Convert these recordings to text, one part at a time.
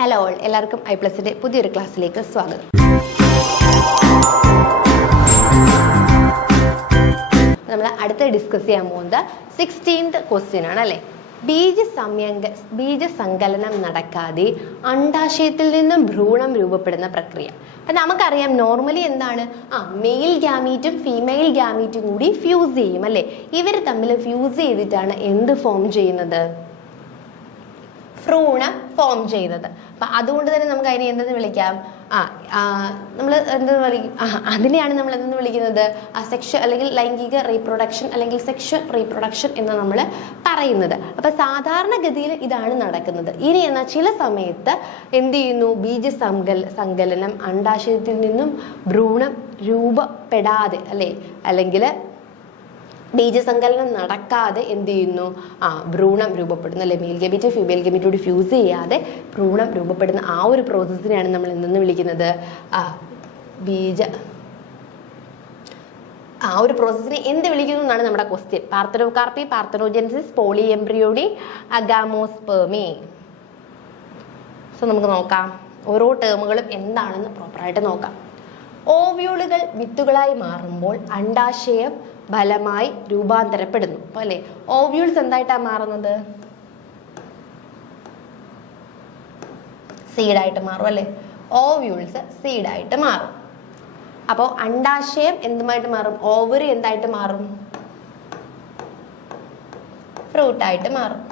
Hello all, എല്ലാവർക്കും I+ന്റെ പുതിയൊരു ക്ലാസ്സിലേക്ക് സ്വാഗതം. നമ്മൾ അടുത്ത് ഡിസ്കസ് ചെയ്യാൻ പോകുന്നത് 16th ക്വസ്റ്റ്യൻ ആണ് അല്ലേ. ബീജസങ്കലനം നടക്കാതെ അണ്ഡാശയത്തിൽ നിന്നും ഭ്രൂണം രൂപപ്പെടുന്ന പ്രക്രിയ. അപ്പം നമുക്കറിയാം നോർമലി എന്താണ്, മെയിൽ ഗാമീറ്റും ഫീമെയിൽ ഗാമീറ്റും കൂടി ഫ്യൂസ് ചെയ്യും അല്ലേ. ഇവർ തമ്മിൽ ഫ്യൂസ് ചെയ്തിട്ടാണ് എന്ത് ഫോം ചെയ്യുന്നത്? ഭ്രൂണം ഫോം ചെയ്യുന്നത്. അപ്പം അതുകൊണ്ട് തന്നെ നമുക്ക് അതിനെ എന്തെന്ന് വിളിക്കാം? നമ്മൾ എന്ത് വിളിക്കും? അതിനെയാണ് നമ്മൾ എന്തെന്ന് വിളിക്കുന്നത്? സെക്ഷൽ അല്ലെങ്കിൽ ലൈംഗിക റീപ്രൊഡക്ഷൻ അല്ലെങ്കിൽ സെക്ഷൽ റീപ്രൊഡക്ഷൻ എന്ന് നമ്മൾ പറയുന്നത്. അപ്പം സാധാരണഗതിയിൽ ഇതാണ് നടക്കുന്നത്. ഇനി എന്നാൽ ചില സമയത്ത് എന്ത് ചെയ്യുന്നു? സങ്കലനം അണ്ഡാശയത്തിൽ നിന്നും ഭ്രൂണം രൂപപ്പെടാതെ അല്ലേ, അല്ലെങ്കിൽ ബീജസങ്കലനം നടക്കാതെ എന്ത് ചെയ്യുന്നു? ഭ്രൂണം രൂപപ്പെടുന്നു അല്ലെ. മെയിൽ ഗമീറ്റ് ഫീമെയിൽ ഗമീറ്റോട് ഫ്യൂസ് ചെയ്യാതെ ഭ്രൂണം രൂപപ്പെടുന്ന ആ ഒരു പ്രോസസ്സിനെയാണ് നമ്മൾ എന്തെന്ന് വിളിക്കുന്നത്? ഒരു പ്രോസസ്സിനെ എന്ത് വിളിക്കുന്നു എന്നാണ് നമ്മുടെ ക്വസ്റ്റ്യൻ. പാർത്തനോകാർപ്പി, പാർത്തനോജെൻസിസ്, പോളിഎംബ്രിയോണി, ഗാമോസ്പെർമി. സോ നമുക്ക് നോക്കാം ഓരോ ടേമുകളും എന്താണെന്ന് പ്രോപ്പറായിട്ട് നോക്കാം. ഓവ്യൂളുകൾ വിത്തുകളായി മാറുമ്പോൾ അണ്ഡാശയം ഫലമായി രൂപാന്തരപ്പെടുന്നു അല്ലേ. ഓവ്യൂൾസ് എന്തായിട്ടാണ് മാറുന്നത്? സീഡായിട്ട് മാറും അല്ലേ. ഓവ്യൂൾസ് സീഡായിട്ട് മാറും. അപ്പോൾ അണ്ഡാശയം എന്തുമായിട്ട് മാറും? ഓവറി എന്തായിട്ട് മാറും? ഫ്രൂട്ടായിട്ട് മാറും.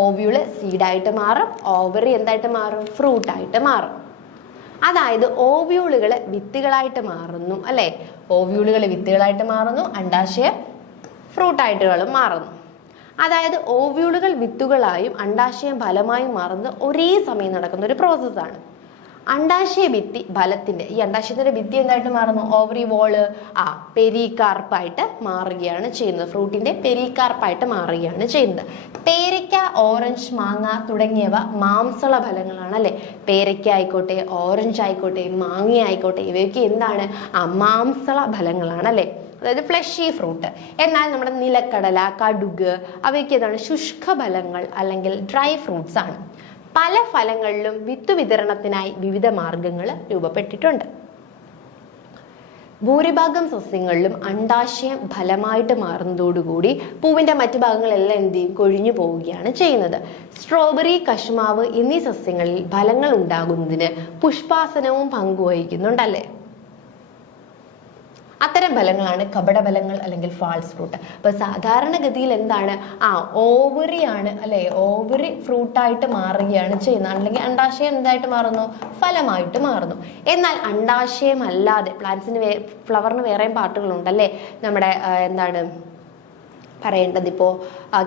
ഓവ്യൂള് സീഡായിട്ട് മാറും, ഓവറി എന്തായിട്ട് മാറും? ഫ്രൂട്ടായിട്ട് മാറും. അതായത് ഓവ്യൂളുകൾ വിത്തുകളായിട്ട് മാറുന്നു അല്ലെ. ഓവ്യൂളുകൾ വിത്തുകളായിട്ട് മാറുന്നു, അണ്ഡാശയം ഫ്രൂട്ടായിട്ടുകളും മാറുന്നു. അതായത് ഓവ്യൂളുകൾ വിത്തുകളായും അണ്ഡാശയം ഫലമായും മാറുന്നത് ഒരേ സമയം നടക്കുന്ന ഒരു പ്രോസസ്സാണ്. അണ്ഡാശയ ഭിത്തി ഫലത്തിന്റെ ഈ അണ്ഡാശയത്തിന്റെ ഭിത്തി എന്തായിട്ട് മാറുന്നു? ഓവറി വോള് പെരികാർപ്പായിട്ട് മാറുകയാണ് ചെയ്യുന്നത്. ഫ്രൂട്ടിന്റെ പെരികാർപ്പായിട്ട് മാറുകയാണ് ചെയ്യുന്നത്. പേരയ്ക്ക, ഓറഞ്ച്, മാങ്ങ തുടങ്ങിയവ മാംസള ഫലങ്ങളാണ് അല്ലെ. പേരയ്ക്ക ആയിക്കോട്ടെ, ഓറഞ്ച് ആയിക്കോട്ടെ, മാങ്ങ ആയിക്കോട്ടെ, ഇവയൊക്കെ എന്താണ്? മാംസള ഫലങ്ങളാണ് അല്ലെ. അതായത് ഫ്ലഷി ഫ്രൂട്ട്. എന്നാൽ നമ്മുടെ നിലക്കടല, കടുക് അവയ്ക്ക് ഏതാണ്? ശുഷ്ക ഫലങ്ങൾ അല്ലെങ്കിൽ ഡ്രൈ ഫ്രൂട്ട്സ് ആണ്. പല ഫലങ്ങളിലും വിത്തു വിതരണത്തിനായി വിവിധ മാർഗങ്ങൾ രൂപപ്പെട്ടിട്ടുണ്ട്. ഭൂരിഭാഗം സസ്യങ്ങളിലും അണ്ഡാശയം ഫലമായിട്ട് മാറുന്നതോടുകൂടി പൂവിന്റെ മറ്റു ഭാഗങ്ങളെല്ലാം എന്ത് ചെയ്യും? കൊഴിഞ്ഞു പോവുകയാണ് ചെയ്യുന്നത്. സ്ട്രോബെറി, കശുമാവ് എന്നീ സസ്യങ്ങളിൽ ഫലങ്ങൾ ഉണ്ടാകുന്നതിന് പുഷ്പാസനവും പങ്കുവഹിക്കുന്നുണ്ടല്ലേ. അത്തരം ഫലങ്ങളാണ് കപടഫലങ്ങൾ അല്ലെങ്കിൽ ഫാൾസ് ഫ്രൂട്ട്. അപ്പൊ സാധാരണഗതിയിൽ എന്താണ്? ഓവറിയാണ് അല്ലെ. ഓവറി ഫ്രൂട്ടായിട്ട് മാറുകയാണ് ചെയ്യുന്നത്. അല്ലെങ്കിൽ അണ്ഡാശയം എന്തായിട്ട് മാറുന്നു? ഫലമായിട്ട് മാറുന്നു. എന്നാൽ അണ്ഡാശയം അല്ലാതെ പ്ലാന്റ്സിന് ഫ്ലവറിന് വേറെയും പാർട്ടുകളുണ്ട് അല്ലേ. നമ്മുടെ എന്താണ് പറയേണ്ടത്? ഇപ്പോൾ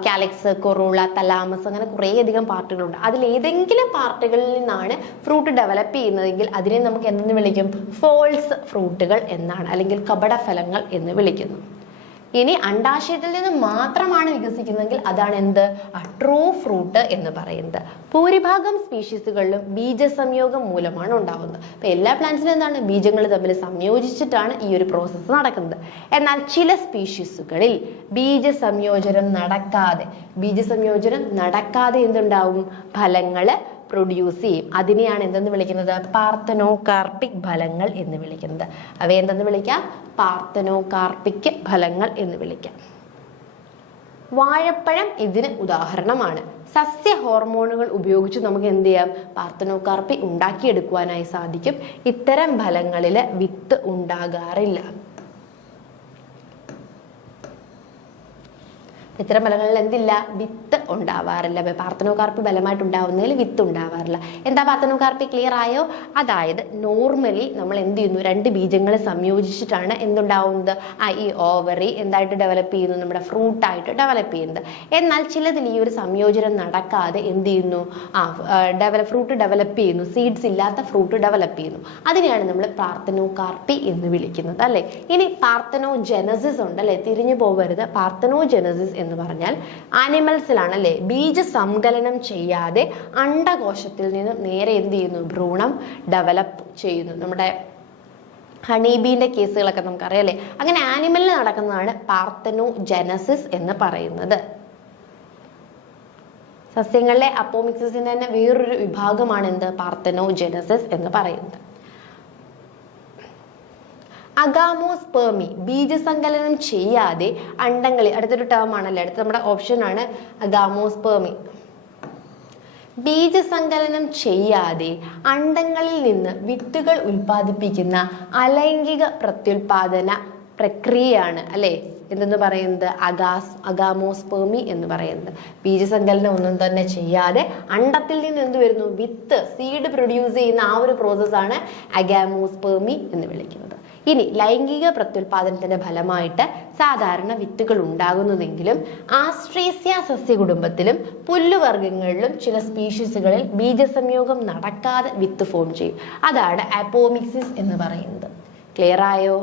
കാലിക്സ്, കൊറോള, തലാമസ്, അങ്ങനെ കുറേയധികം പാർട്ടുകളുണ്ട്. അതിലേതെങ്കിലും പാർട്ടുകളിൽ നിന്നാണ് ഫ്രൂട്ട് ഡെവലപ്പ് ചെയ്യുന്നതെങ്കിൽ അതിനെ നമുക്ക് എന്തെന്ന് വിളിക്കും? ഫോൾസ് ഫ്രൂട്ടുകൾ എന്നാണ്, അല്ലെങ്കിൽ കപടഫലങ്ങൾ എന്ന് വിളിക്കുന്നു. ഇനി അണ്ഡാശയത്തിൽ നിന്ന് മാത്രമാണ് വികസിക്കുന്നതെങ്കിൽ അതാണ് എന്ത്? ട്രൂ ഫ്രൂട്ട് എന്ന് പറയുന്നത്. ഭൂരിഭാഗം സ്പീഷീസുകളിലും ബീജസംയോഗം മൂലമാണ് ഉണ്ടാകുന്നത്. അപ്പൊ എല്ലാ പ്ലാന്റ്സിലും എന്താണ്? ബീജങ്ങൾ തമ്മിൽ സംയോജിച്ചിട്ടാണ് ഈ ഒരു പ്രോസസ്സ് നടക്കുന്നത്. എന്നാൽ ചില സ്പീഷീസുകളിൽ ബീജസംയോജനം നടക്കാതെ എന്തുണ്ടാവും? ഫലങ്ങള് പ്രൊഡ്യൂസ് ചെയ്യും. അതിനെയാണ് എന്തെന്ന് വിളിക്കുന്നത്? പാർത്തനോകാർപ്പിക് ഫലങ്ങൾ എന്ന് വിളിക്കുന്നത്. അവയെ എന്തെന്ന് വിളിക്കാം? പാർത്തനോകാർപ്പിക് ഫലങ്ങൾ എന്ന് വിളിക്കാം. വാഴപ്പഴം ഇതിന് ഉദാഹരണമാണ്. സസ്യ ഹോർമോണുകൾ ഉപയോഗിച്ച് നമുക്ക് എന്ത് ചെയ്യാം? പാർത്തനോകാർപ്പി ഉണ്ടാക്കിയെടുക്കുവാനായി സാധിക്കും. ഇത്തരം ഫലങ്ങളിൽ വിത്ത് ഉണ്ടാകാറില്ല. ഇത്തരം ഫലങ്ങളിൽ എന്തില്ല? വിത്ത് ഉണ്ടാവാറില്ല. പാർത്തനോകാർപ്പി ഫലമായിട്ട് ഉണ്ടാവുന്നതിൽ വിത്ത് ഉണ്ടാവാറില്ല. എന്താ പാർത്തനോകാർപ്പി? ക്ലിയർ ആയോ? അതായത് നോർമലി നമ്മൾ എന്ത് ചെയ്യുന്നു? രണ്ട് ബീജങ്ങളെ സംയോജിച്ചിട്ടാണ് എന്തുണ്ടാവുന്നത്? ഈ ഓവറി എന്തായിട്ട് ഡെവലപ്പ് ചെയ്യുന്നു? നമ്മുടെ ഫ്രൂട്ടായിട്ട് ഡെവലപ്പ് ചെയ്യുന്നത്. എന്നാൽ ചിലതിൽ ഈ ഒരു സംയോജനം നടക്കാതെ എന്ത് ചെയ്യുന്നു? ഫ്രൂട്ട് ഡെവലപ്പ് ചെയ്യുന്നു. സീഡ്സ് ഇല്ലാത്ത ഫ്രൂട്ട് ഡെവലപ്പ് ചെയ്യുന്നു. അതിനെയാണ് നമ്മൾ പാർത്തനോകാർപ്പി എന്ന് വിളിക്കുന്നത് അല്ലേ. ഇനി പാർത്തനോജെനസിസ് ഉണ്ടല്ലേ, തിരിഞ്ഞു പോകരുത്. പാർത്തനോജെനസിസ് എന്ന് പറഞ്ഞാൽ ആനിമൽസിലാണ് അല്ലേ. ബീജസങ്കലനം ചെയ്യാതെ അണ്ഡകോശത്തിൽ നിന്ന് നേരെ എന്ത് ചെയ്യുന്നു? ഭ്രൂണം ഡെവലപ്പ് ചെയ്യുന്നു. നമ്മുടെ ഹണീബീന്റെ കേസുകളൊക്കെ നമുക്കറിയാം അല്ലേ. അങ്ങനെ ആനിമലിൽ നടക്കുന്നതാണ് പാർത്തനോജെനസിസ് എന്ന് പറയുന്നത്. സസ്യങ്ങളിലെ അപ്പോമിക്സിന്റെ തന്നെ വേറൊരു വിഭാഗമാണ് എന്ത്? പാർത്തനോജെനസിസ് എന്ന് പറയുന്നത്. അഗാമോസ്പെർമി ബീജസങ്കലനം ചെയ്യാതെ അണ്ടങ്ങളിൽ, അടുത്തൊരു ടേം ആണല്ലേ, അടുത്ത നമ്മുടെ ഓപ്ഷൻ ആണ് അഗാമോസ്പെർമി. ബീജസങ്കലനം ചെയ്യാതെ അണ്ടങ്ങളിൽ നിന്ന് വിത്തുകൾ ഉൽപ്പാദിപ്പിക്കുന്ന അലൈംഗിക പ്രത്യുൽപാദന പ്രക്രിയയാണ് അല്ലെ എന്തെന്ന് പറയുന്നത്? അഗാമോസ്പെർമി എന്ന് പറയുന്നത്. ബീജസങ്കലനം ഒന്നും തന്നെ ചെയ്യാതെ അണ്ടത്തിൽ നിന്ന് എന്ത് വരുന്നു? വിത്ത്, സീഡ് പ്രൊഡ്യൂസ് ചെയ്യുന്ന ആ ഒരു പ്രോസസ്സാണ് അഗാമോസ്പെർമി എന്ന് വിളിക്കുന്നത്. ഇനി ലൈംഗിക പ്രത്യുൽപാദനത്തിന്റെ ഫലമായിട്ട് സാധാരണ വിത്തുകൾ ഉണ്ടാകുന്നതെങ്കിലും ആസ്ട്രേസിയ സസ്യകുടുംബത്തിലും പുല്ലുവർഗ്ഗങ്ങളിലും ചില സ്പീഷീസുകളിൽ ബീജസംയോഗം നടക്കാതെ വിത്ത് ഫോം ചെയ്യും. അതാണ് അപ്പോമിക്സിസ് എന്ന് പറയുന്നത്. ക്ലിയർ ആയോ?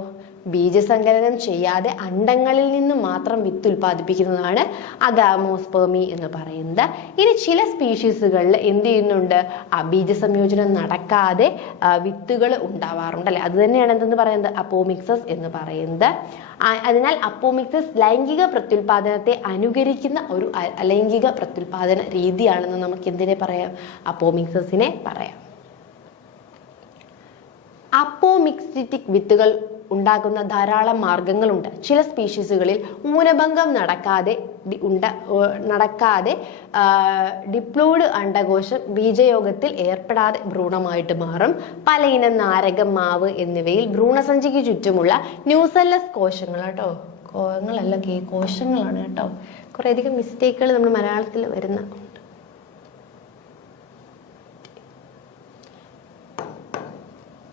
ബീജസങ്കലനം ചെയ്യാതെ അണ്ടങ്ങളിൽ നിന്ന് മാത്രം വിത്ത് ഉൽപ്പാദിപ്പിക്കുന്നതാണ് അഗാമോസ്പെർമി എന്ന് പറയുന്നത്. ഇനി ചില സ്പീഷീസുകളിൽ എന്ത് ചെയ്യുന്നുണ്ട്? ബീജസംയോജനം നടക്കാതെ വിത്തുകൾ ഉണ്ടാവാറുണ്ട് അല്ലെ. അത് തന്നെയാണ് എന്തെന്ന് പറയുന്നത്? അപ്പോമിക്സിസ് എന്ന് പറയുന്നത്. അതിനാൽ അപ്പോമിക്സിസ് ലൈംഗിക പ്രത്യുൽപാദനത്തെ അനുകരിക്കുന്ന ഒരു അലൈംഗിക പ്രത്യുൽപാദന രീതിയാണെന്ന് നമുക്ക് എന്തിനെ പറയാം? അപ്പോമിക്സിസിനെ പറയാം. അപ്പോമിക്സിറ്റിക് വിത്തുകൾ ഉണ്ടാക്കുന്ന ധാരാളം മാർഗങ്ങളുണ്ട്. ചില സ്പീഷീസുകളിൽ ഊനഭംഗം നടക്കാതെ ഡിപ്ലോയിഡ് അണ്ഡകോശം ബീജയോഗത്തിൽ ഏർപ്പെടാതെ ഭ്രൂണമായിട്ട് മാറും. പലയിനം നാരകം, മാവ് എന്നിവയിൽ ഭ്രൂണസഞ്ചിക്ക് ചുറ്റുമുള്ള ന്യൂസെല്ലസ് കോശങ്ങൾ കേട്ടോ, കോശങ്ങളല്ല കോശങ്ങളാണ് കേട്ടോ, കുറേയധികം മിസ്റ്റേക്കുകൾ നമ്മൾ മലയാളത്തിൽ വരുന്ന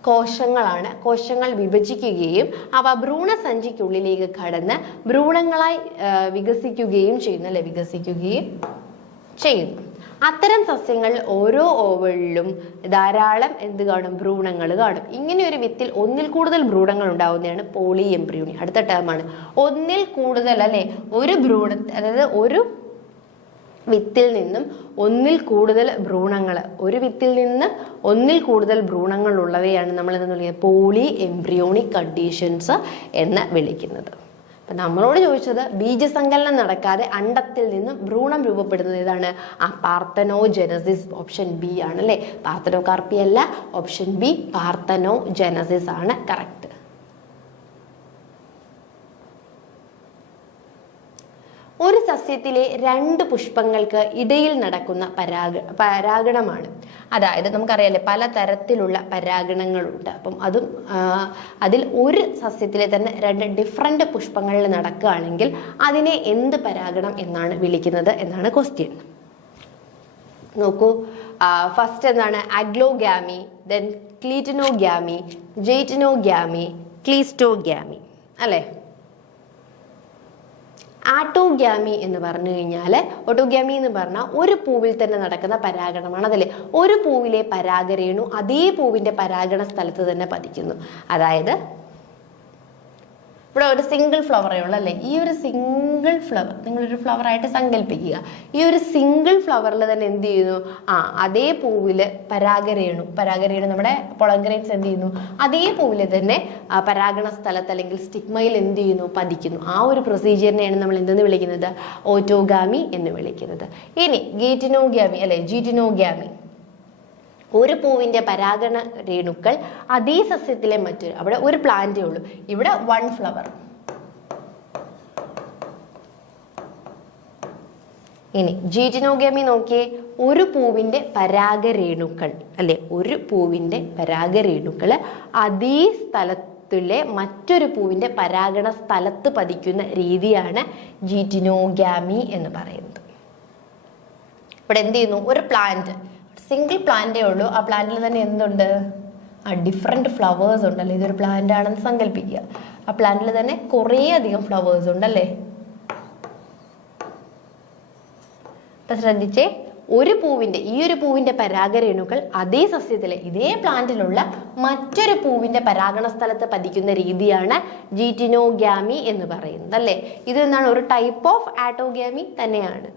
കോശങ്ങളാണ്. കോശങ്ങൾ വിഭജിക്കുകയും അവ ഭ്രൂണസഞ്ചിക്കുള്ളിലേക്ക് കടന്ന് ഭ്രൂണങ്ങളായി വികസിക്കുകയും ചെയ്യുന്നു. അത്തരം സസ്യങ്ങളിൽ ഓരോ ഓവലിലും ധാരാളം എന്ത് കാണും? ഭ്രൂണങ്ങൾ കാണും. ഇങ്ങനെ ഒരു വിത്തിൽ ഒന്നിൽ കൂടുതൽ ഭ്രൂണങ്ങൾ ഉണ്ടാവുന്നതാണ് പോളി എംബ്രിയോണി. അടുത്ത ടേമാണ് ഒന്നിൽ കൂടുതൽ അല്ലെ. ഒരു ഭ്രൂണ, അതായത് ഒരു വിത്തിൽ നിന്നും ഒന്നിൽ കൂടുതൽ ഭ്രൂണങ്ങൾ, ഒരു വിത്തിൽ നിന്ന് ഒന്നിൽ കൂടുതൽ ഭ്രൂണങ്ങൾ ഉള്ളവയാണ് നമ്മൾ എന്താ വിളിക്കുന്നത്? പോളി എംബ്രിയോണിക് കണ്ടീഷൻസ് എന്ന് വിളിക്കുന്നത്. അപ്പം നമ്മളോട് ചോദിച്ചത് ബീജസങ്കലനം നടക്കാതെ അണ്ടത്തിൽ നിന്നും ഭ്രൂണം രൂപപ്പെടുന്നത് ഏതാണ്? പാർത്തനോജെനസിസ്. ഓപ്ഷൻ ബി ആണ് അല്ലേ. പാർത്തനോകാർപ്പി അല്ല, ഓപ്ഷൻ ബി പാർത്തനോജെനസിസ് ആണ് കറക്റ്റ്. ഒരു സസ്യത്തിലെ രണ്ട് പുഷ്പങ്ങൾക്ക് ഇടയിൽ നടക്കുന്ന പരാഗണമാണ്. അതായത് നമുക്കറിയാലേ പല തരത്തിലുള്ള പരാഗണങ്ങളുണ്ട്. അപ്പം അതിൽ ഒരു സസ്യത്തിലെ തന്നെ രണ്ട് ഡിഫറെന്റ് പുഷ്പങ്ങളിൽ നടക്കുകയാണെങ്കിൽ അതിനെ എന്ത് പരാഗണം എന്നാണ് വിളിക്കുന്നത് എന്നാണ് ക്വസ്റ്റ്യൻ. നോക്കൂ, ഫസ്റ്റ് എന്താണ്? അഗ്ലോഗാമി, ദെൻ ക്ലീറ്റനോഗാമി, ജെയ്റ്റനോഗാമി, ക്ലീസ്റ്റോഗാമി അല്ലേ. ആട്ടോഗ്യാമി എന്ന് പറഞ്ഞു കഴിഞ്ഞാൽ, ഓട്ടോഗ്യാമി എന്ന് പറഞ്ഞാൽ ഒരു പൂവിൽ തന്നെ നടക്കുന്ന പരാഗണമാണ്. അതല്ലേ, ഒരു പൂവിലെ പരാഗരേണു അതേ പൂവിന്റെ പരാഗണ സ്ഥലത്ത് തന്നെ പതിക്കുന്നു. അതായത് ഇവിടെ ഒരു സിംഗിൾ ഫ്ലവറേ ഉള്ളൂ അല്ലേ. ഈ ഒരു സിംഗിൾ ഫ്ലവർ നിങ്ങളൊരു ഫ്ലവറായിട്ട് സങ്കല്പിക്കുക. ഈ ഒരു സിംഗിൾ ഫ്ലവറിൽ തന്നെ എന്ത് ചെയ്യുന്നു? അതേ പൂവില് പരാഗരേണു നമ്മുടെ പൊളഗ്രൈൻസ് എന്ത് ചെയ്യുന്നു? അതേ പൂവില് തന്നെ പരാഗണ സ്ഥലത്ത് അല്ലെങ്കിൽ സ്റ്റിഗ്മയിൽ എന്ത് ചെയ്യുന്നു? പതിക്കുന്നു. ആ ഒരു പ്രൊസീജിയറിനെയാണ് നമ്മൾ എന്തെന്ന് വിളിക്കുന്നത്? ഓട്ടോഗാമി എന്ന് വിളിക്കുന്നത്. ഇനി ഗീറ്റിനോഗ്യാമി അല്ലെ, ജീറ്റിനോഗ്യാമി, ഒരു പൂവിന്റെ പരാഗണ രേണുക്കൾ അതേ സസ്യത്തിലെ മറ്റൊരു, അവിടെ ഒരു പ്ലാന്റേ ഉള്ളൂ, ഇവിടെ വൺ ഫ്ലവർ. ഇനി ജീറ്റിനോഗ്യാമി നോക്കിയേ, ഒരു പൂവിന്റെ പരാഗരേണുക്കൾ അല്ലെ, ഒരു പൂവിന്റെ പരാഗരേണുക്കൾ അതേ സ്ഥലത്തിലെ മറ്റൊരു പൂവിന്റെ പരാഗണ സ്ഥലത്ത് പതിക്കുന്ന രീതിയാണ് ജീറ്റിനോഗ്യാമി എന്ന് പറയുന്നത്. ഇവിടെ എന്ത് ചെയ്യുന്നു? ഒരു പ്ലാന്റ്, സിംഗിൾ പ്ലാന്റേ ഉള്ളൂ, ആ പ്ലാന്റിൽ തന്നെ എന്തുണ്ട്? ഡിഫറെൻറ്റ് ഫ്ലവേഴ്സ് ഉണ്ടല്ലേ. ഇതൊരു പ്ലാന്റ് ആണെന്ന് സങ്കല്പിക്കുക. ആ പ്ലാന്റിൽ തന്നെ കുറേ അധികം ഫ്ലവേഴ്സ് ഉണ്ടല്ലേ. അപ്പം ശ്രദ്ധിച്ചേ, ഈ ഒരു പൂവിന്റെ പരാഗരേണുക്കൾ അതേ സസ്യത്തിലെ ഇതേ പ്ലാന്റിലുള്ള മറ്റൊരു പൂവിന്റെ പരാഗണ സ്ഥലത്ത് പതിക്കുന്ന രീതിയാണ് ജീറ്റിനോഗ്യാമി എന്ന് പറയുന്നത് അല്ലേ. ഇത് എന്താണ്? ഒരു ടൈപ്പ് ഓഫ് ആട്ടോഗ്യാമി തന്നെയാണ്.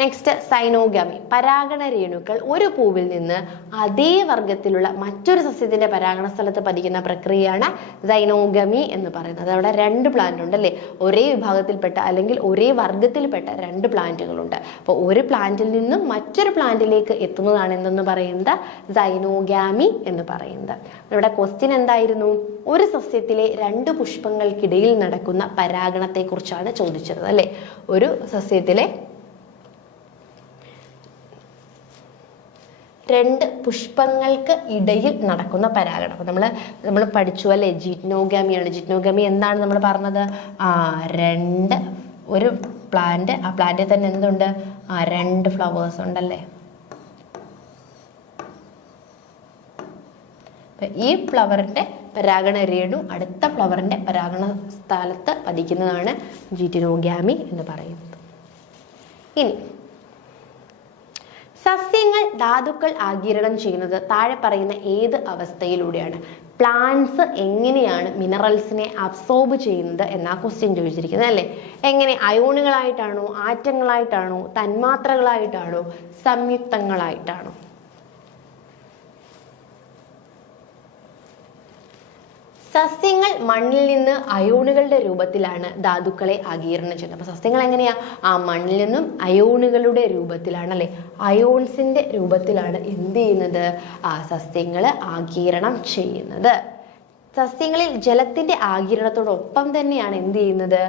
നെക്സ്റ്റ് സൈനോഗാമി. പരാഗണ രേണുക്കൾ ഒരു പൂവിൽ നിന്ന് അതേ വർഗത്തിലുള്ള മറ്റൊരു സസ്യത്തിന്റെ പരാഗണ സ്ഥലത്ത് പതിക്കുന്ന പ്രക്രിയയാണ് സൈനോഗമി എന്ന് പറയുന്നത്. അവിടെ രണ്ട് പ്ലാന്റ് ഉണ്ട് അല്ലേ, ഒരേ വിഭാഗത്തിൽപ്പെട്ട അല്ലെങ്കിൽ ഒരേ വർഗത്തിൽപ്പെട്ട രണ്ട് പ്ലാന്റുകളുണ്ട്. അപ്പോൾ ഒരു പ്ലാന്റിൽ നിന്നും മറ്റൊരു പ്ലാന്റിലേക്ക് എത്തുന്നതാണ് എന്തെന്ന് പറയുന്നത് സൈനോഗാമി എന്ന് പറയുന്നത്. ഇവിടെ ക്വസ്റ്റ്യൻ എന്തായിരുന്നു? ഒരു സസ്യത്തിലെ രണ്ട് പുഷ്പങ്ങൾക്കിടയിൽ നടക്കുന്ന പരാഗണത്തെ കുറിച്ചാണ് ചോദിച്ചത് അല്ലെ. ഒരു സസ്യത്തിലെ രണ്ട് പുഷ്പങ്ങൾക്ക് ഇടയിൽ നടക്കുന്ന പരാഗണം. അപ്പൊ നമ്മൾ പഠിച്ചു അല്ലെ, ജിറ്റ്നോഗാമിയാണ്. ജിറ്റ്നോഗാമി എന്താണ് നമ്മൾ പറഞ്ഞത്? രണ്ട് ഒരു പ്ലാന്റ്, ആ പ്ലാന്റിൽ തന്നെ എന്തുണ്ട്? രണ്ട് ഫ്ലവേഴ്സ് ഉണ്ടല്ലേ. ഈ ഫ്ലവറിന്റെ പരാഗണ രേണു അടുത്ത ഫ്ലവറിന്റെ പരാഗണ സ്ഥലത്ത് പതിക്കുന്നതാണ് ജിറ്റ്നോഗാമി എന്ന് പറയുന്നത്. ഇനി സസ്യങ്ങൾ ധാതുക്കൾ ആഗിരണം ചെയ്യുന്നത് താഴെ പറയുന്ന ഏത് അവസ്ഥയിലൂടെയാണ്? പ്ലാന്റ്സ് എങ്ങനെയാണ് മിനറൽസിനെ അബ്സോർബ് ചെയ്യുന്നത് എന്നാ ക്വസ്റ്റ്യൻ ചോദിച്ചിരിക്കുന്നത് അല്ലേ. എങ്ങനെ? അയോണുകളായിട്ടാണോ, ആറ്റങ്ങളായിട്ടാണോ, തന്മാത്രകളായിട്ടാണോ, സംയുക്തങ്ങളായിട്ടാണോ? സസ്യങ്ങൾ മണ്ണിൽ നിന്ന് അയോണുകളുടെ രൂപത്തിലാണ് ധാതുക്കളെ ആഗിരണം ചെയ്യുന്നത്. അപ്പൊ സസ്യങ്ങൾ എങ്ങനെയാ? മണ്ണിൽ നിന്നും അയോണുകളുടെ രൂപത്തിലാണ് അല്ലെ, അയോൺസിന്റെ രൂപത്തിലാണ് എന്ത് ചെയ്യുന്നത്? സസ്യങ്ങൾ ആഗിരണം ചെയ്യുന്നത്. സസ്യങ്ങളിൽ ജലത്തിന്റെ ആഗിരണത്തോടൊപ്പം തന്നെയാണ് എന്ത് ചെയ്യുന്നത്?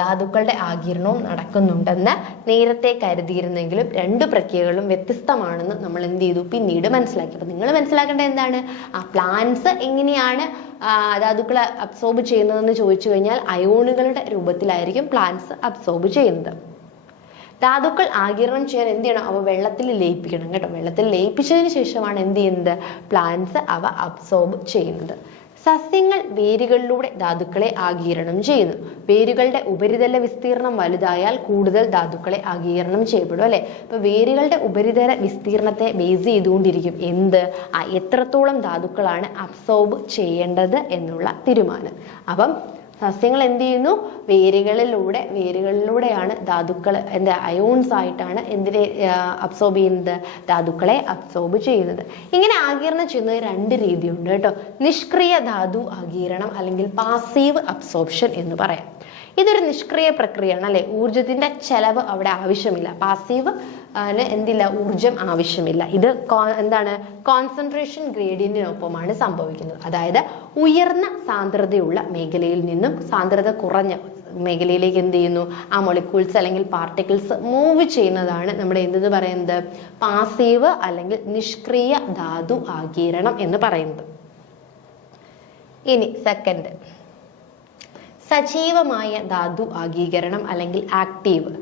ധാതുക്കളുടെ ആഗിരണവും നടക്കുന്നുണ്ടെന്ന് നേരത്തെ കരുതിയിരുന്നെങ്കിലും രണ്ട് പ്രക്രിയകളും വ്യത്യസ്തമാണെന്ന് നമ്മൾ എന്ത് ചെയ്തു? പിന്നീട് മനസ്സിലാക്കി. അപ്പൊ നിങ്ങൾ മനസ്സിലാക്കേണ്ടത് എന്താണ്? പ്ലാന്റ്സ് എങ്ങനെയാണ് ധാതുക്കളെ അബ്സോർബ് ചെയ്യുന്നതെന്ന് ചോദിച്ചു കഴിഞ്ഞാൽ അയോണുകളുടെ രൂപത്തിലായിരിക്കും പ്ലാന്റ്സ് അബ്സോർബ് ചെയ്യുന്നത്. ധാതുക്കൾ ആഗിരണം ചെയ്യാൻ എന്ത് ചെയ്യണം? അവ വെള്ളത്തിൽ ലയിപ്പിക്കണം കേട്ടോ. വെള്ളത്തിൽ ലയിപ്പിച്ചതിന് ശേഷമാണ് എന്ത് ചെയ്യുന്നത്? പ്ലാന്റ്സ് അവ അബ്സോർബ് ചെയ്യുന്നത്. സസ്യങ്ങൾ വേരുകളിലൂടെ ധാതുക്കളെ ആഗിരണം ചെയ്യുന്നു. വേരുകളുടെ ഉപരിതല വിസ്തീർണം വലുതായാൽ കൂടുതൽ ധാതുക്കളെ ആഗിരണം ചെയ്യപ്പെടും അല്ലെ. ഇപ്പൊ വേരുകളുടെ ഉപരിതല വിസ്തീർണത്തെ ബേസ് ചെയ്തുകൊണ്ടിരിക്കും എന്ത്? എത്രത്തോളം ധാതുക്കളാണ് അബ്സോർബ് ചെയ്യേണ്ടത് എന്നുള്ള തീരുമാനം. അപ്പം സസ്യങ്ങൾ എന്ത് ചെയ്യുന്നു? വേരുകളിലൂടെയാണ് ധാതുക്കൾ അയോൺസ് ആയിട്ടാണ് എന്തിനെ അബ്സോർബ് ചെയ്യുന്നത്? ധാതുക്കളെ അബ്സോർബ് ചെയ്യുന്നത്. ഇങ്ങനെ ആഗിരണം ചെയ്യുന്നത് രണ്ട് രീതിയുണ്ട് കേട്ടോ. നിഷ്ക്രിയ ധാതു ആഗിരണം അല്ലെങ്കിൽ പാസീവ് അബ്സോർപ്ഷൻ എന്ന് പറയാം. ഇതൊരു നിഷ്ക്രിയ പ്രക്രിയയാണ് അല്ലെ. ഊർജത്തിന്റെ ചെലവ് അവിടെ ആവശ്യമില്ല. പാസീവ് എന്തില്ല? ഊർജം ആവശ്യമില്ല. ഇത് എന്താണ്? കോൺസെൻട്രേഷൻ ഗ്രേഡിയന്റിനൊപ്പമാണ് സംഭവിക്കുന്നത്. അതായത് ഉയർന്ന സാന്ദ്രതയുള്ള മേഖലയിൽ നിന്നും സാന്ദ്രത കുറഞ്ഞ മേഖലയിലേക്ക് എന്ത് ചെയ്യുന്നു? മൊളിക്യൂൾസ് അല്ലെങ്കിൽ പാർട്ടിക്കിൾസ് മൂവ് ചെയ്യുന്നതാണ് നമ്മുടെ എന്തെന്ന് പറയുന്നത്? പാസീവ് അല്ലെങ്കിൽ നിഷ്ക്രിയ ധാതു ആഗിരണം എന്ന് പറയുന്നത്. ഇനി സെക്കൻഡ്, സജീവമായ ധാതു ആഗീകരണം അല്ലെങ്കിൽ ആക്റ്റീവ്.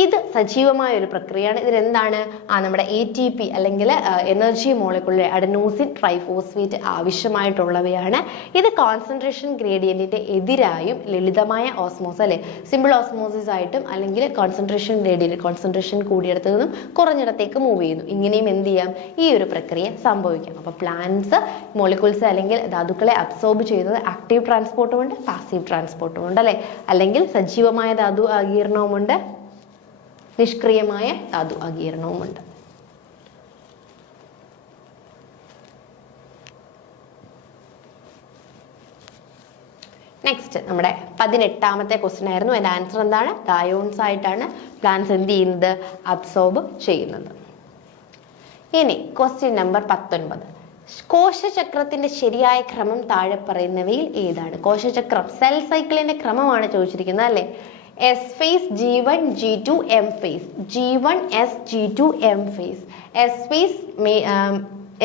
ഇത് സജീവമായ ഒരു പ്രക്രിയയാണ്. ഇതിലെന്താണ്? നമ്മുടെ ATP അല്ലെങ്കിൽ എനർജി മോളിക്യൂൾ അഡനോസിൻ ട്രൈഫോസ്ഫേറ്റ് ആവശ്യമായിട്ടുള്ളവയാണ്. ഇത് കോൺസെൻട്രേഷൻ ഗ്രേഡിയന്റിന്റെ എതിരായും ലളിതമായ ഓസ്മോസ് അല്ലെ, സിമ്പിൾ ഓസ്മോസിസ് ആയിട്ടും അല്ലെങ്കിൽ കോൺസെൻട്രേഷൻ ഗ്രേഡിയന്റ് കോൺസെൻട്രേഷൻ കൂടിയിടത്തു നിന്നും കുറഞ്ഞിടത്തേക്ക് മൂവ് ചെയ്യുന്നു. ഇങ്ങനെയും എന്ത് ചെയ്യാം? ഈ ഒരു പ്രക്രിയ സംഭവിക്കാം. അപ്പൊ പ്ലാന്റ്സ് മോളിക്യൂൾസ് അല്ലെങ്കിൽ ധാതുക്കളെ അബ്സോർബ് ചെയ്യുന്നത് ആക്റ്റീവ് ട്രാൻസ്പോർട്ടും ഉണ്ട്, പാസീവ് ട്രാൻസ്പോർട്ടും ഉണ്ട് അല്ലെ. അല്ലെങ്കിൽ സജീവമായ ധാതു ആഗീരണവുമുണ്ട്, നിഷ്ക്രിയമായ ധാതു ആഗീരണവുമുണ്ട്. നെക്സ്റ്റ് നമ്മുടെ 18ാമത്തെ ക്വസ്റ്റ്യൻ ആയിരുന്നു. അതിന്റെ ആൻസർ എന്താണ്? അയോൺസ് ആയിട്ടാണ് പ്ലാന്റ്സ് എന്ത് ചെയ്യുന്നത്? അബ്സോർബ് ചെയ്യുന്നത്. ഇനി ക്വസ്റ്റ്യൻ നമ്പർ 19. കോശചക്രത്തിന്റെ ശരിയായ ക്രമം താഴെ പറയുന്നവയിൽ ഏതാണ്? കോശചക്രം സെൽ സൈക്കിളിന്റെ ക്രമമാണ് ചോദിച്ചിരിക്കുന്നത് അല്ലെ. S phase, G1, G2, M phase, G1, S, G2, M phase, S phase,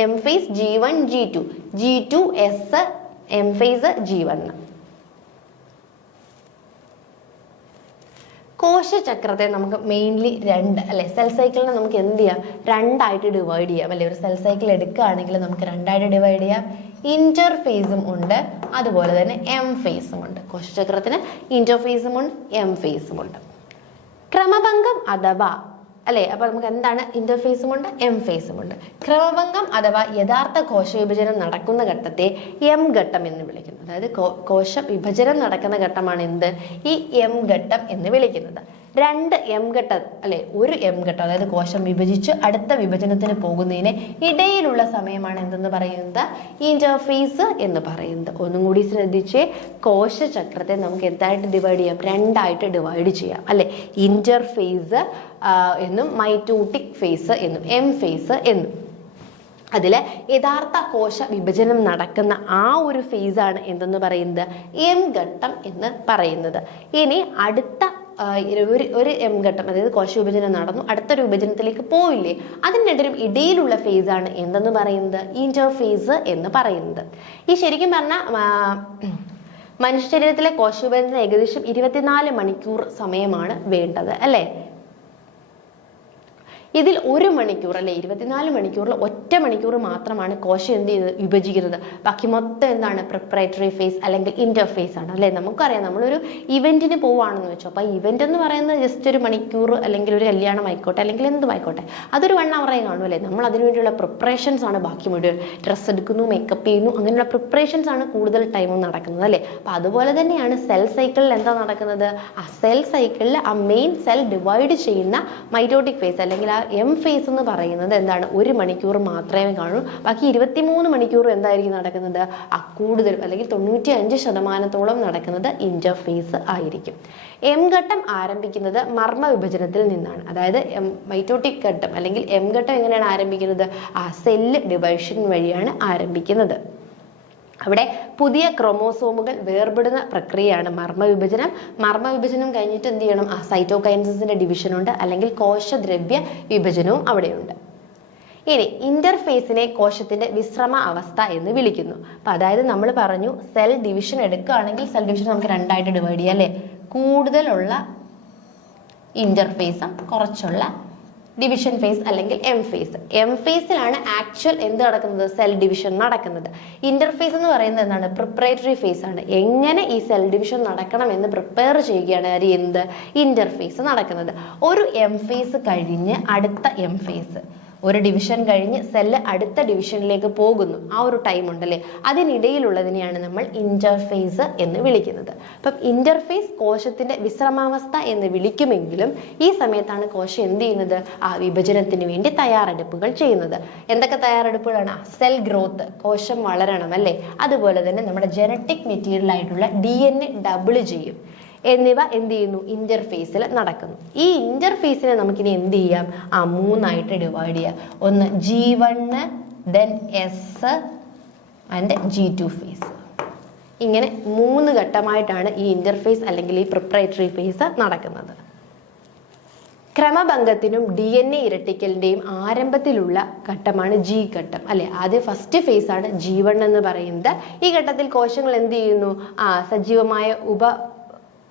M phase, G1, G2, G2, S, M phase, G1. കോശചക്രത്തെ നമുക്ക് മെയിൻലി രണ്ട് അല്ലെ, സെൽ സൈക്കിളിനെ നമുക്ക് എന്ത് ചെയ്യാം? രണ്ടായിട്ട് ഡിവൈഡ് ചെയ്യാം അല്ലെ. ഒരു സെൽ സൈക്കിൾ എടുക്കുകയാണെങ്കിൽ നമുക്ക് രണ്ടായിട്ട് ഡിവൈഡ് ചെയ്യാം. ഇന്റർഫേസും ഉണ്ട്, അതുപോലെ തന്നെ എം ഫേസും ഉണ്ട്. കോശചക്രത്തിന് ഇന്റർഫേസും ഉണ്ട്, എം ഫേസും ഉണ്ട്. ക്രമഭംഗം അഥവാ അല്ലെ, അപ്പൊ നമുക്ക് എന്താണ്? ഇന്റർഫേസും ഉണ്ട്, എം ഫേസും ഉണ്ട്. ക്രമഭംഗം അഥവാ യഥാർത്ഥ കോശവിഭജനം നടക്കുന്ന ഘട്ടത്തെ എം ഘട്ടം എന്ന് വിളിക്കുന്നു. അതായത് കോശ വിഭജനം നടക്കുന്ന ഘട്ടമാണ് എന്ത്? ഈ എം ഘട്ടം എന്ന് വിളിക്കുന്നത്. രണ്ട് എം ഘട്ടം അല്ലെ, ഒരു എം ഘട്ടം, അതായത് കോശം വിഭജിച്ച് അടുത്ത വിഭജനത്തിന് പോകുന്നതിന് ഇടയിലുള്ള സമയമാണ് എന്തെന്ന് പറയുന്നത്, ഇന്റർഫേസ് എന്ന് പറയുന്നത്. ഒന്നും കൂടി ശ്രദ്ധിച്ച്, കോശചക്രത്തെ നമുക്ക് എന്തായിട്ട് ഡിവൈഡ് ചെയ്യാം, രണ്ടായിട്ട് ഡിവൈഡ് ചെയ്യാം അല്ലെ. ഇന്റർഫേസ് എന്നും മൈറ്റോട്ടിക് ഫേസ് എന്നും, എം ഫേസ് എന്നും. അതിൽ യഥാർത്ഥ കോശ വിഭജനം നടക്കുന്ന ആ ഒരു ഫേസാണ് എന്തെന്ന് പറയുന്നത്, എം ഘട്ടം എന്ന് പറയുന്നത്. ഇനി അടുത്ത ഒരു എം ഘട്ടം, അതായത് കോശ വിഭജനം നടന്നു, അടുത്തൊരു വിഭജനത്തിലേക്ക് പോയില്ലേ, അതിൻ്റെ ഇടയിലുള്ള ഫേസാണ് എന്തെന്ന് പറയുന്നത്, ഇന്റർഫേസ് എന്ന് പറയുന്നത്. ഈ ശരിക്കും പറഞ്ഞാൽ മനുഷ്യ ശരീരത്തിലെ കോശ വിഭജനത്തിന് ഏകദേശം 24 മണിക്കൂർ സമയമാണ് വേണ്ടത് അല്ലേ. ഇതിൽ 1 മണിക്കൂർ അല്ലെ, 24 മണിക്കൂറിൽ 1 മണിക്കൂർ മാത്രമാണ് കോശം എന്ത് ചെയ്ത് വിഭജിക്കുന്നത്. ബാക്കി മൊത്തം എന്താണ്, പ്രിപ്പറേറ്ററി ഫേസ് അല്ലെങ്കിൽ ഇന്റർഫേസ് ആണ് അല്ലെ. നമുക്കറിയാം, നമ്മളൊരു ഇവന്റിന് പോവുകയാണെന്ന് വെച്ചോ, അപ്പോൾ ഇവന്റ് എന്ന് പറയുന്നത് ജസ്റ്റ് 1 മണിക്കൂർ അല്ലെങ്കിൽ ഒരു കല്യാണം ആയിക്കോട്ടെ അല്ലെങ്കിൽ എന്തും ആയിക്കോട്ടെ, അതൊരു 1 hour കാണും അല്ലേ. നമ്മൾ അതിനുവേണ്ടിയുള്ള പ്രിപ്പറേഷൻസ് ആണ് ബാക്കി മുഴുവൻ, ഡ്രസ്സ് എടുക്കുന്നു, മേക്കപ്പ് ചെയ്യുന്നു, അങ്ങനെയുള്ള പ്രിപ്പറേഷൻസ് ആണ് കൂടുതൽ ടൈമും നടക്കുന്നത് അല്ലേ. അപ്പോൾ അതുപോലെ തന്നെയാണ് സെൽ സൈക്കിളിൽ എന്താ നടക്കുന്നത്, ആ സെൽ സൈക്കിളിൽ ആ മെയിൻ സെൽ ഡിവൈഡ് ചെയ്യുന്ന മൈറ്റോട്ടിക് ഫേസ് അല്ലെങ്കിൽ ആ എം ഫേസ് എന്ന് പറയുന്നത് എന്താണ്, 1 മണിക്കൂർ മാത്രമേ കാണൂ. ബാക്കി 23 മണിക്കൂർ എന്തായിരിക്കും നടക്കുന്നത്, ആ കൂടുതലും അല്ലെങ്കിൽ 95% നടക്കുന്നത് ഇന്റർഫേസ് ആയിരിക്കും. എം ഘട്ടം ആരംഭിക്കുന്നത് മർമ്മ വിഭജനത്തിൽ നിന്നാണ്. അതായത് മൈറ്റോട്ടിക് ഘട്ടം അല്ലെങ്കിൽ എം ഘട്ടം എങ്ങനെയാണ് ആരംഭിക്കുന്നത്, ആ സെല്ല് ഡിവിഷൻ വഴിയാണ് ആരംഭിക്കുന്നത്. അവിടെ പുതിയ ക്രോമോസോമുകൾ വേർപെടുന്ന പ്രക്രിയയാണ് മർമ്മവിഭജനം. മർമ്മവിഭജനം കഴിഞ്ഞിട്ട് എന്ത് ചെയ്യണം, ആ സൈറ്റോകൈനസിന്റെ ഡിവിഷൻ ഉണ്ട്, അല്ലെങ്കിൽ കോശദ്രവ്യ വിഭജനവും അവിടെയുണ്ട്. ഇനി ഇന്റർഫേസിനെ കോശത്തിന്റെ വിശ്രമ അവസ്ഥ എന്ന് വിളിക്കുന്നു. അപ്പൊ അതായത് നമ്മൾ പറഞ്ഞു, സെൽ ഡിവിഷൻ എടുക്കുകയാണെങ്കിൽ സെൽ ഡിവിഷൻ നമുക്ക് രണ്ടായിട്ട് ഡിവൈഡ് ചെയ്യാം അല്ലെ. കൂടുതലുള്ള ഇന്റർഫേസും കുറച്ചുള്ള ഡിവിഷൻ ഫേസ് അല്ലെങ്കിൽ എം ഫേസ്. എം ഫേസിലാണ് ആക്ച്വൽ എന്ത് നടക്കുന്നത്, സെൽ ഡിവിഷൻ നടക്കുന്നത്. ഇന്റർഫേസ് എന്ന് പറയുന്നത് എന്താണ്, പ്രിപ്പറേറ്ററി ഫേസ് ആണ്. എങ്ങനെ ഈ സെൽ ഡിവിഷൻ നടക്കണം എന്ന് പ്രിപ്പയർ ചെയ്യുകയാണ് എന്ത്, ഇന്റർഫേസ് നടക്കുന്നത്. ഒരു എം ഫേസ് കഴിഞ്ഞ് അടുത്ത എം ഫേസ്, ഒരു ഡിവിഷൻ കഴിഞ്ഞ് സെല്ല് അടുത്ത ഡിവിഷനിലേക്ക് പോകുന്നു, ആ ഒരു ടൈം ഉണ്ടല്ലേ, അതിനിടയിലുള്ളതിനെയാണ് നമ്മൾ ഇന്റർഫേസ് എന്ന് വിളിക്കുന്നത്. അപ്പം ഇന്റർഫേസ് കോശത്തിന്റെ വിശ്രമാവസ്ഥ എന്ന് വിളിക്കുമെങ്കിലും ഈ സമയത്താണ് കോശം എന്ത് ചെയ്യുന്നത്, ആ വിഭജനത്തിന് വേണ്ടി തയ്യാറെടുപ്പുകൾ ചെയ്യുന്നത്. എന്തൊക്കെ തയ്യാറെടുപ്പുകളാണ്, സെൽ ഗ്രോത്ത്, കോശം വളരണം അല്ലേ, അതുപോലെ തന്നെ നമ്മുടെ ജനറ്റിക് മെറ്റീരിയൽ ആയിട്ടുള്ള DNA ഡബിൾ ചെയ്യും എന്നിവ എന്ത് ചെയ്യുന്നു, ഇന്റർഫേസിൽ നടക്കുന്നു. ഈ ഇന്റർഫേസിനെ നമുക്കിനി എന്ത് ചെയ്യാം, ആ 3ആയിട്ട് ഡിവൈഡ് ചെയ്യാം. ഒന്ന് G1, then S and G2 face. ഇങ്ങനെ 3 ഘട്ടമായിട്ടാണ് ഈ ഇന്റർഫേസ് അല്ലെങ്കിൽ ഈ പ്രിപ്പറേറ്ററി ഫേസ് നടക്കുന്നത്. ക്രമഭംഗത്തിനും DNA ഇരട്ടിക്കലിന്റെയും ആരംഭത്തിലുള്ള ഘട്ടമാണ് G ഘട്ടം അല്ലെ. ആദ്യം ഫസ്റ്റ് ഫേസ് ആണ് G1 എന്ന് പറയുന്നത്. ഈ ഘട്ടത്തിൽ കോശങ്ങൾ എന്ത് ചെയ്യുന്നു, സജീവമായ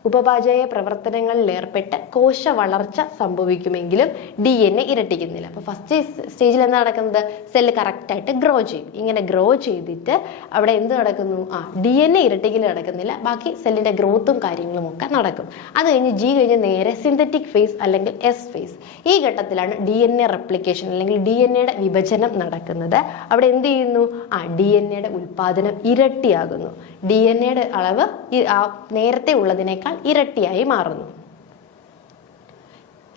ഉപപാചയ പ്രവർത്തനങ്ങളിൽ ഏർപ്പെട്ട് കോശ വളർച്ച സംഭവിക്കുമെങ്കിലും DNA ഇരട്ടിക്കുന്നില്ല. അപ്പോൾ ഫസ്റ്റ് സ്റ്റേജിൽ എന്താ നടക്കുന്നത്, സെല്ല് കറക്റ്റായിട്ട് ഗ്രോ ചെയ്യും. ഇങ്ങനെ ഗ്രോ ചെയ്തിട്ട് അവിടെ എന്ത് നടക്കുന്നു, DNA ഇരട്ടിക്കൽ നടക്കുന്നില്ല, ബാക്കി സെല്ലിന്റെ ഗ്രോത്തും കാര്യങ്ങളും ഒക്കെ നടക്കും. അത് കഴിഞ്ഞ് G കഴിഞ്ഞ് നേരെ സിന്തറ്റിക് ഫേസ് അല്ലെങ്കിൽ S ഫേസ്. ഈ ഘട്ടത്തിലാണ് DNA റെപ്ലിക്കേഷൻ അല്ലെങ്കിൽ DNAയുടെ വിഭജനം നടക്കുന്നത്. അവിടെ എന്ത് ചെയ്യുന്നു, DNAയുടെ ഉൽപാദനം ഇരട്ടിയാകുന്നു. DNAയുടെ അളവ് നേരത്തെ ഉള്ളതിനേക്കാൾ ഇരട്ടിയായി മാറുന്നു.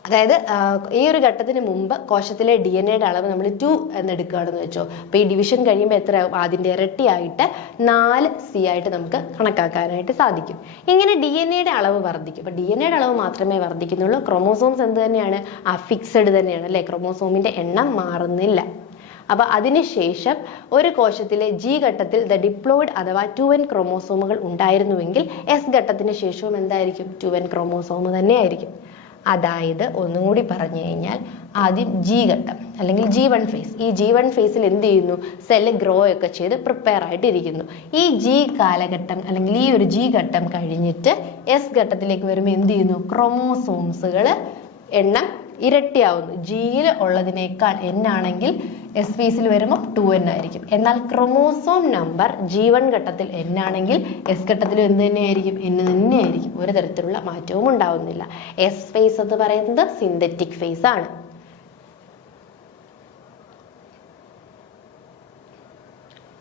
അതായത് ഈ ഒരു ഘട്ടത്തിന് മുമ്പ് കോശത്തിലെ DNA-യുടെ അളവ് നമ്മൾ 2 എന്നെടുക്കുകയാണെന്ന് വെച്ചോ. അപ്പോൾ ഈ ഡിവിഷൻ കഴിയുമ്പോൾ എത്ര, അതിൻ്റെ ഇരട്ടിയായിട്ട് 4C ആയിട്ട് നമുക്ക് കണക്കാക്കാനായിട്ട് സാധിക്കും. ഇങ്ങനെ DNA-യുടെ അളവ് വർദ്ധിക്കും. അപ്പോൾ DNA-യുടെ അളവ് മാത്രമേ വർദ്ധിക്കുന്നുള്ളൂ. ക്രോമോസോംസ് എന്ത് തന്നെയാണ്, ഫിക്സഡ് തന്നെയാണ് അല്ലേ, ക്രോമോസോമിൻ്റെ എണ്ണം മാറുന്നില്ല. അപ്പോൾ അതിനുശേഷം ഒരു കോശത്തിലെ G ഘട്ടത്തിൽ ദ ഡിപ്ലോയിഡ് അഥവാ 2n ക്രോമോസോമുകൾ ഉണ്ടായിരുന്നുവെങ്കിൽ S ഘട്ടത്തിന് ശേഷവും എന്തായിരിക്കും, 2n ക്രോമോസോം തന്നെയായിരിക്കും. അതായത് ഒന്നും കൂടി പറഞ്ഞു കഴിഞ്ഞാൽ, ആദ്യം G ഘട്ടം അല്ലെങ്കിൽ G1 ഫേസ്. ഈ G1 ഫേസിൽ എന്ത് ചെയ്യുന്നു, സെല്ല് ഗ്രോ ഒക്കെ ചെയ്ത് പ്രിപ്പയർ ആയിട്ടിരിക്കുന്നു. ഈ G കാലഘട്ടം അല്ലെങ്കിൽ ഈ ഒരു G ഘട്ടം കഴിഞ്ഞിട്ട് S ഘട്ടത്തിലേക്ക് വരുമ്പോൾ എന്ത് ചെയ്യുന്നു, ക്രോമോസോംസുകൾ എണ്ണം ഇരട്ടിയാവുന്നു. Gയിൽ ഉള്ളതിനേക്കാൾ N ആണെങ്കിൽ S ഫേസിൽ വരുമ്പോൾ 2n ആയിരിക്കും. എന്നാൽ ക്രോമോസോം നമ്പർ G1 ഘട്ടത്തിൽ N ആണെങ്കിൽ S ഘട്ടത്തിലും എന്ത് തന്നെയായിരിക്കും, N തന്നെയായിരിക്കും. ഒരു തരത്തിലുള്ള മാറ്റവും ഉണ്ടാവുന്നില്ല. S ഫേസ് എന്ന് പറയുന്നത് സിന്തറ്റിക് ഫേസ് ആണ്.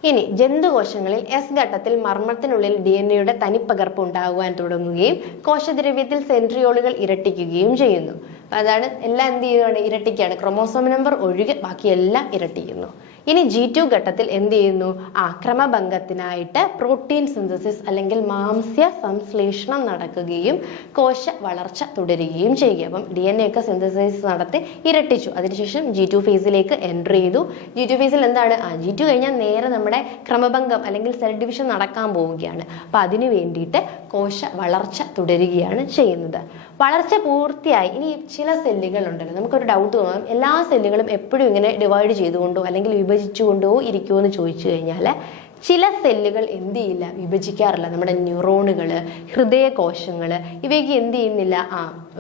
ഇനി ജന്തുകോശങ്ങളിൽ എസ് ഘട്ടത്തിൽ മർമ്മത്തിനുള്ളിൽ DNA തനിപ്പകർപ്പ് ഉണ്ടാകുവാൻ തുടങ്ങുകയും കോശദ്രവ്യത്തിൽ സെൻട്രിയോളുകൾ ഇരട്ടിക്കുകയും ചെയ്യുന്നു. അതാണ് എല്ലാം എന്ത് ചെയ്യുകയാണ്, ഇരട്ടിക്കുകയാണ്. ക്രോമോസോം നമ്പർ ഒഴികെ ബാക്കിയെല്ലാം ഇരട്ടിക്കുന്നു. ഇനി G2 ഘട്ടത്തിൽ എന്ത് ചെയ്യുന്നു, ക്രമഭംഗത്തിനായിട്ട് പ്രോട്ടീൻ സിന്തസിസ് അല്ലെങ്കിൽ മാംസ്യ സംശ്ലേഷണം നടക്കുകയും കോശ വളർച്ച തുടരുകയും ചെയ്യുക. അപ്പം DNA ഒക്കെ സിന്തസൈസ് നടത്തി ഇരട്ടിച്ചു. അതിനുശേഷം G2 ഫേസിലേക്ക് എൻ്റർ ചെയ്തു. G2 ഫേസിൽ എന്താണ്, G2 കഴിഞ്ഞാൽ നേരെ നമ്മുടെ ക്രമഭംഗം അല്ലെങ്കിൽ സെൽ ഡിവിഷൻ നടക്കാൻ പോവുകയാണ്. അപ്പം അതിനു വേണ്ടിയിട്ട് കോശ വളർച്ച തുടരുകയാണ് ചെയ്യുന്നത്. വളർച്ച പൂർത്തിയായി. ഇനി ചില സെല്ലുകൾ ഉണ്ടല്ലോ, നമുക്കൊരു ഡൗട്ട് തോന്നാം, എല്ലാ സെല്ലുകളും എപ്പോഴും ഇങ്ങനെ ഡിവൈഡ് ചെയ്തുകൊണ്ടോ അല്ലെങ്കിൽ വിഭജിച്ചുകൊണ്ടോ ഇരിക്കുമോ എന്ന് ചോദിച്ചു കഴിഞ്ഞാൽ ചില സെല്ലുകൾ എന്ത് ചെയ്യില്ല, വിഭജിക്കാറില്ല. നമ്മുടെ ന്യൂറോണുകൾ, ഹൃദയകോശങ്ങൾ ഇവയൊക്കെ എന്ത് ചെയ്യുന്നില്ല,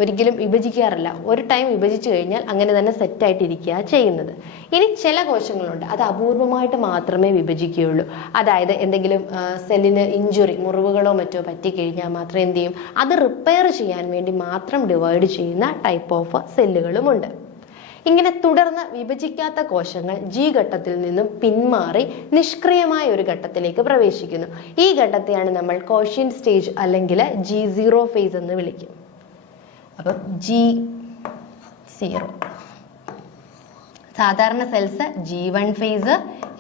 ഒരിക്കലും വിഭജിക്കാറില്ല. ഒരു ടൈം വിഭജിച്ചു കഴിഞ്ഞാൽ അങ്ങനെ തന്നെ സെറ്റായിട്ടിരിക്കുക ചെയ്യുന്നത്. ഇനി ചില കോശങ്ങളുണ്ട്, അത് അപൂർവമായിട്ട് മാത്രമേ വിഭജിക്കുകയുള്ളൂ. അതായത് എന്തെങ്കിലും സെല്ലിന് ഇഞ്ചുറി, മുറിവുകളോ മറ്റോ പറ്റിക്കഴിഞ്ഞാൽ മാത്രം എന്ത് ചെയ്യും, അത് റിപ്പയർ ചെയ്യാൻ വേണ്ടി മാത്രം ഡിവൈഡ് ചെയ്യുന്ന ടൈപ്പ് ഓഫ് സെല്ലുകളുമുണ്ട്. ഇങ്ങനെ തുടർന്ന് വിഭജിക്കാത്ത കോശങ്ങൾ G ഘട്ടത്തിൽ നിന്നും പിന്മാറി നിഷ്ക്രിയമായ ഒരു ഘട്ടത്തിലേക്ക് പ്രവേശിക്കുന്നു. ഈ ഘട്ടത്തെയാണ് നമ്മൾ കോഷ്യൻ സ്റ്റേജ് അല്ലെങ്കിൽ G0 ഫേസ് എന്ന് വിളിക്കും. അപ്പം G0 സാധാരണ cells G1 phase,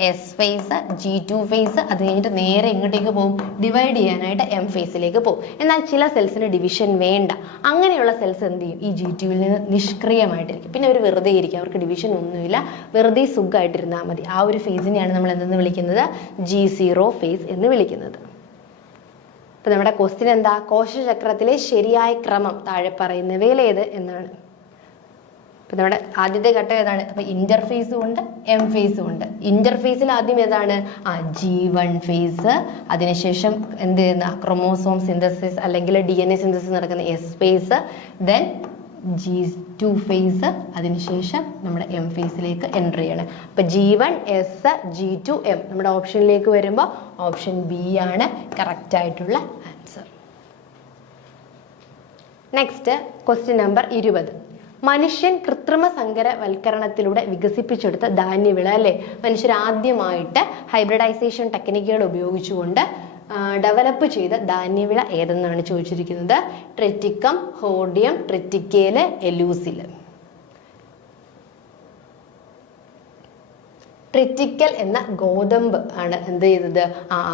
S phase, G2 phase, അത് കഴിഞ്ഞിട്ട് നേരെ ഇങ്ങോട്ടേക്ക് പോകും, ഡിവൈഡ് ചെയ്യാനായിട്ട് M ഫേസിലേക്ക് പോകും. എന്നാൽ ചില സെൽസിന് ഡിവിഷൻ വേണ്ട. അങ്ങനെയുള്ള സെൽസ് എന്ത് ചെയ്യും, ഈ G2വിൽ നിന്ന് നിഷ്ക്രിയമായിട്ടിരിക്കും. പിന്നെ അവർ വെറുതെ ഇരിക്കും, അവർക്ക് ഡിവിഷൻ ഒന്നുമില്ല, വെറുതെ സുഖമായിട്ടിരുന്നാൽ മതി. ആ ഒരു ഫേസിനെയാണ് നമ്മൾ എന്തെന്ന് വിളിക്കുന്നത്, G0 ഫേസ് എന്ന് വിളിക്കുന്നത്. ഇപ്പം നമ്മുടെ ക്വസ്റ്റ്യൻ എന്താ, കോശചക്രത്തിലെ ശരിയായ ക്രമം താഴെ പറയുന്നവയിലേത് എന്നാണ്. ഇപ്പം നമ്മുടെ ആദ്യത്തെ ഘട്ടം ഏതാണ്, അപ്പം ഇന്റർഫേസും ഉണ്ട്, M ഫേസും ഉണ്ട്. ഇന്റർഫേസിൽ ആദ്യം ഏതാണ്, G1 ഫേസ്, അതിനുശേഷം എന്ത് ചെയ്യുന്ന ക്രോമോസോം സിന്തസിസ് അല്ലെങ്കിൽ DNA സിന്തസിസ് നടക്കുന്ന S phase, then G2 phase, അതിനുശേഷം നമ്മുടെ M ഫേസിലേക്ക് എൻ്റർ ചെയ്യണം. അപ്പം G1 S G2 M നമ്മുടെ ഓപ്ഷനിലേക്ക് വരുമ്പോൾ ഓപ്ഷൻ ബി ആണ് കറക്റ്റ് ആയിട്ടുള്ള ആൻസർ. Next question number 20. മനുഷ്യൻ കൃത്രിമ സങ്കരവൽക്കരണത്തിലൂടെ വികസിപ്പിച്ചെടുത്ത ധാന്യവിള അല്ലേ, മനുഷ്യർ ആദ്യമായിട്ട് ഹൈബ്രിഡൈസേഷൻ ടെക്നിക്കുകൾ ഉപയോഗിച്ചുകൊണ്ട് ഡെവലപ്പ് ചെയ്ത ധാന്യവിള ഏതെന്നാണ് ചോദിച്ചിരിക്കുന്നത്. Triticum, Hordeum, ട്രിറ്റിക്കേല്, എലൂസില്. ട്രിറ്റിക്കൽ എന്ന ഗോതമ്പ് ആണ് എന്ത് ചെയ്തത്,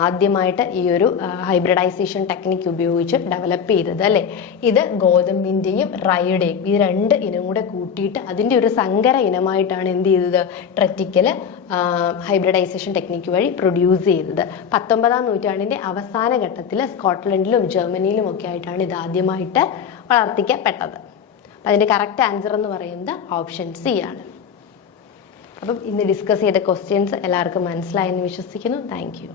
ആദ്യമായിട്ട് ഈ ഒരു ഹൈബ്രിഡൈസേഷൻ ടെക്നിക്ക് ഉപയോഗിച്ച് ഡെവലപ്പ് ചെയ്തത് അല്ലേ. ഇത് ഗോതമ്പിൻ്റെയും റൈയുടെയും ഈ രണ്ട് ഇനം കൂടെ കൂട്ടിയിട്ട് അതിൻ്റെ ഒരു സങ്കര ഇനമായിട്ടാണ് എന്ത് ചെയ്തത്, ട്രിറ്റിക്കൽ ഹൈബ്രിഡൈസേഷൻ ടെക്നിക്ക് വഴി പ്രൊഡ്യൂസ് ചെയ്തത്. 19-ാം നൂറ്റാണ്ടിൻ്റെ അവസാന ഘട്ടത്തിൽ സ്കോട്ട്ലൻഡിലും ജർമ്മനിയിലും ഒക്കെ ആയിട്ടാണ് ഇത് ആദ്യമായിട്ട് വളർത്തിക്കപ്പെട്ടത്. അതിൻ്റെ കറക്റ്റ് ആൻസർ എന്ന് പറയുന്നത് ഓപ്ഷൻ സി ആണ്. അപ്പം ഇന്ന് ഡിസ്കസ് ചെയ്ത ക്വസ്റ്റ്യൻസ് എല്ലാവർക്കും മനസ്സിലായെന്ന് വിശ്വസിക്കുന്നു. Thank you.